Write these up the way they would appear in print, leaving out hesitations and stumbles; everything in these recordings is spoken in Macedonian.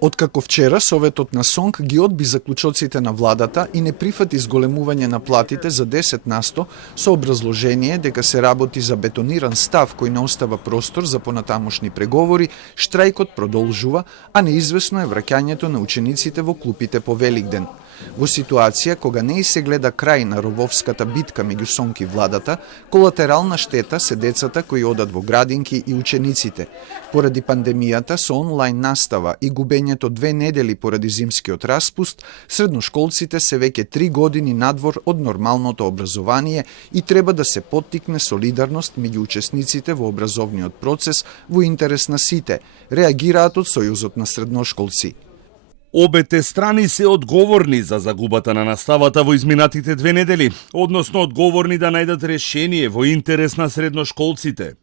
Откако вчера Советот на СОНК ги одби заклучоците на владата и не прифати зголемување на платите за 10% со образложение дека се работи за бетониран став кој не остава простор за понатамошни преговори, штрајкот продолжува, а неизвестно е враќањето на учениците во клупите по Великден. Во ситуација кога не и се гледа крај на рововската битка меѓу СОНК и владата, колатерална штета се децата кои одат во градинки и учениците. Поради пандемијата со онлайн настава и губењето 2 недели поради зимскиот распуст, средношколците се веќе 3 години надвор од нормалното образование и треба да се поттикне солидарност меѓу учесниците во образовниот процес во интерес на сите, реагираат од Сојузот на средношколци. Обете страни се одговорни за загубата на наставата во изминатите 2 недели, односно одговорни да најдат решение во интерес на средношколците.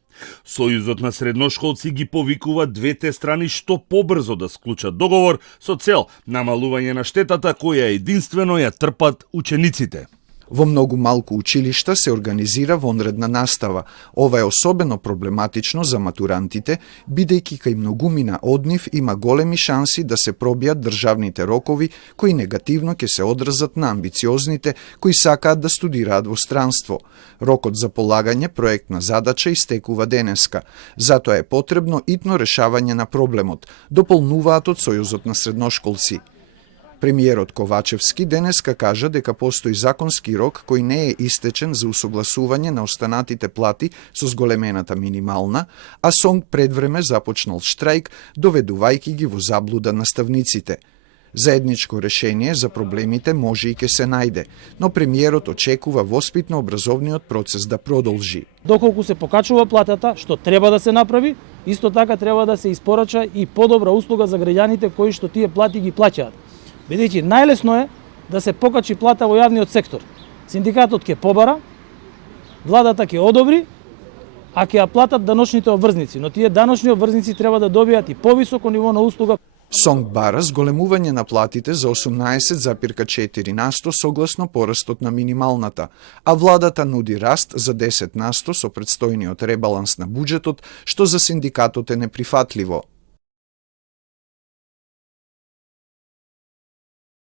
Сојузот на средношколци ги повикува двете страни што побрзо да склучат договор со цел намалување на штетата која единствено ја трпат учениците. Во многу малку училишта се организира вонредна настава. Ова е особено проблематично за матурантите, бидејќи кај многумина од нив има големи шанси да се пробијат државните рокови, кои негативно ќе се одразат на амбициозните кои сакаат да студираат во странство. Рокот за полагање проектна задача истекува денеска. Затоа е потребно итно решавање на проблемот, дополнуваат од Сојузот на средношколци. Премиерот Ковачевски денеска кажа дека постои законски рок кој не е истечен за усогласување на останатите плати со зголемената минимална, а СОНК предвреме започнал штрајк, доведувајќи ги во заблуда наставниците. Заедничко решение за проблемите може и ке се најде, но премиерот очекува воспитно образовниот процес да продолжи. Доколку се покачува платата, што треба да се направи, исто така треба да се испорача и подобра услуга за граѓаните кои што тие плати ги плаќаат. Бидејќи најлесно е да се покачи плата во јавниот сектор. Синдикатот ќе побара, владата ќе одобри, а ќе ја платат даночните обврзници, но тие даночни обврзници треба да добијат и повисоко ниво на услуга. СОНК бара зголемување на платите за 18,4% согласно порастот на минималната, а владата нуди раст за 10% со предстојниот ребаланс на буџетот, што за синдикатот е неприфатливо.